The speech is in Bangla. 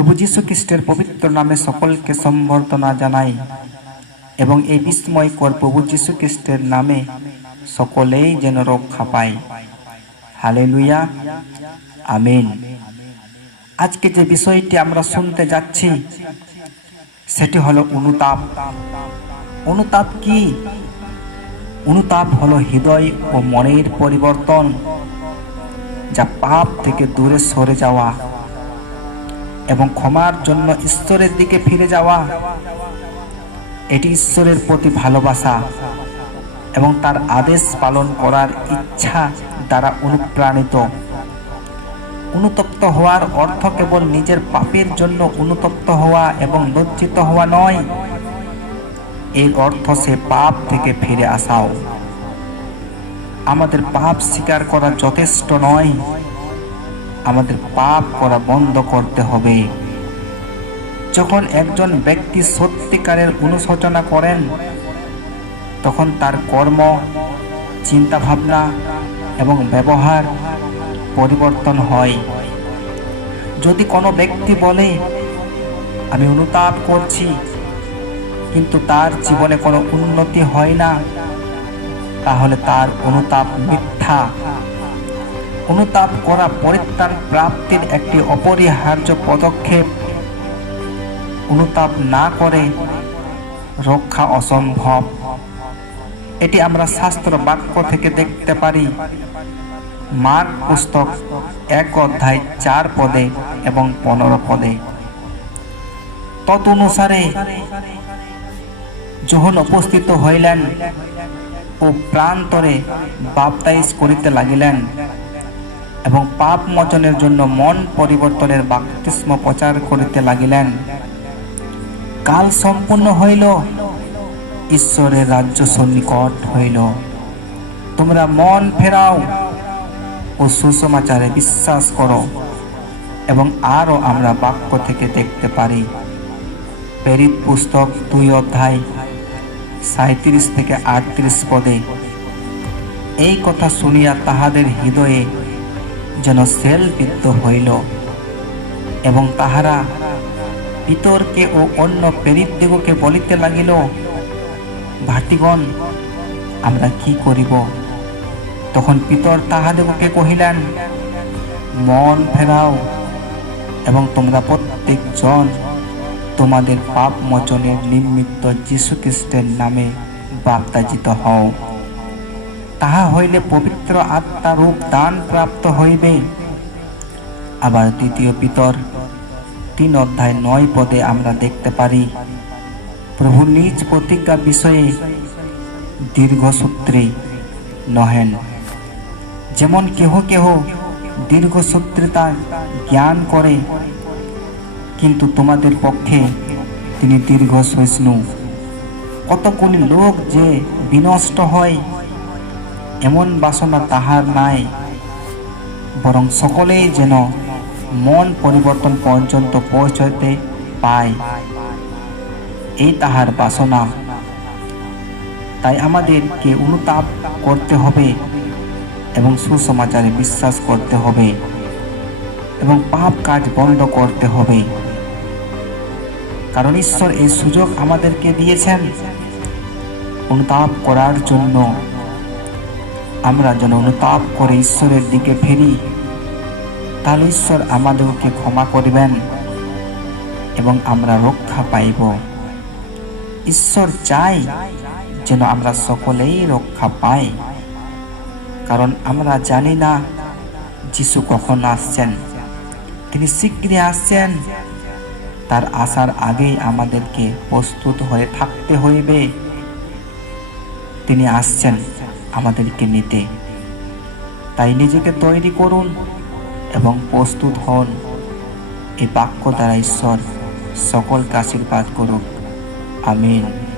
প্রভু যীশু খ্রিস্টের পবিত্র নামে সকলকে সম্বর্ধনা জানাই এবং এই বিস্ময়কর প্রভু যীশু খ্রিস্টের নামে সকলেই যেন রক্ষা পায়। হালে লুইয়া আমিন। আজকে যে বিষয়টি আমরা শুনতে যাচ্ছি, সেটি হলো অনুতাপ। অনুতাপ কি? অনুতাপ হলো হৃদয় ও মনের পরিবর্তন যা পাপ থেকে দূরে সরে যাওয়া। এবং ক্ষমার জন্য ঈশ্বরের দিকে ফিরে যাওয়া, এটি ঈশ্বরের প্রতি ভালোবাসা এবং তার আদেশ পালন করার ইচ্ছা দ্বারা অনুপ্রাণিত। অনুতপ্ত হওয়ার অর্থ কেবল নিজের পাপের জন্য অনুতপ্ত হওয়া এবং লজ্জিত হওয়া নয়। এর অর্থ সে পাপ থেকে ফিরে আসাও। আমাদের পাপ স্বীকার করা যথেষ্ট নয়। আমাদের পাপ করা বন্ধ করতে হবে। যখন একজন ব্যক্তি সত্যিকারের অনুশোচনা করেন, তখন তার কর্ম চিন্তা ভাবনা এবং ব্যবহার পরিবর্তন হয়। যদি কোনো ব্যক্তি বলে, আমি অনুতাপ করছি, কিন্তু তার জীবনে কোনো উন্নতি হয় না, তাহলে তার অনুতাপ মিথ্যা। অনুতাপ করা পরিত্রাণ প্রাপ্তির একটি অপরিহার্য পদক্ষেপ। অনুতাপ না করে রক্ষা অসম্ভব। এটি আমরা শাস্ত্র বাক্য থেকে দেখতে পারি। মার্ক পুস্তক এক অধ্যায় চার পদে এবং পনেরো পদে। তত অনুসারে যখন উপস্থিত হইলেন ও প্রান্তরে বাপতাইজ করিতে লাগিলেন এবং পাপ মোচনের জন্য মন পরিবর্তনের বাক্তিস্ম প্রচার করিতে লাগিলেন। কাল সম্পূর্ণ হইল, ঈশ্বরের রাজ্য সন্নিকট হইল। তোমরা মন ফেরাও ও সুসমাচারে বিশ্বাস করো এবং আরও আমরা বাক্য থেকে দেখতে পারি। প্রেরিত পুস্তক দুই অধ্যায় সাঁত্রিশ থেকে আটত্রিশ পদে, এই কথা শুনিয়া তাহাদের হৃদয়ে যেন সেল বিদ্ধ হইল এবং তাহারা পিতরকে ও অন্য প্রেরিতদিগকে বলিতে লাগিল, ভাটিগণ, আমরা কি করিব? তখন পিতর তাহাদিগকে কহিলেন, মন ফেরাও এবং তোমরা প্রত্যেকজন তোমাদের পাপ মোচনের নিমিত্ত যীশু খ্রিস্টের নামে বাপ্তাজিত হও। তাহা হইলে পবিত্র আত্মারূপ দান প্রাপ্ত হইবে। আবার দ্বিতীয় পিতর, তিন অধ্যায় নয় পদে আমরা দেখতে পারি, প্রভু নিজ প্রতিজ্ঞা বিষয়ে দীর্ঘসূত্রী নহেন। যেমন কেহ কেহ দীর্ঘসূত্রিতা জ্ঞান করে, কিন্তু তোমাদের পক্ষে তিনি দীর্ঘ সহিষ্ণু। কতগুলি লোক যে বিনষ্ট হয় এমন বাসনা তাহার নাই, বরং সকলেই যেন মন পরিবর্তন পর্যন্ত পৌঁছতে পায়। এই তাহার বাসনা। তাই আমাদেরকে অনুতাপ করতে হবে এবং সুসমাচারে বিশ্বাস করতে হবে এবং পাপ কাজ বন্ধ করতে হবে। কারণ ঈশ্বর এই সুযোগ আমাদেরকে দিয়েছেন অনুতাপ করার জন্য। আমরা যেন অনুতাপ করে ঈশ্বরের দিকে ফিরি, তাহলে ঈশ্বর আমাদেরকে ক্ষমা করবেন এবং আমরা রক্ষা পাইব। ঈশ্বর চাই যেন আমরা সকলেই রক্ষা পাই, কারণ আমরা জানি না যিশু কখন আসছেন। তিনি শীঘ্রই আসছেন। তার আসার আগেই আমাদেরকে প্রস্তুত হয়ে থাকতে হইবে। তিনি আসছেন আমাদেরকে নিতে। তাই নিজেকে তৈরি করুন এবং প্রস্তুত হন। এই বাক্য দ্বারা ঈশ্বর সকলকে আশীর্বাদ করুক। আমিন।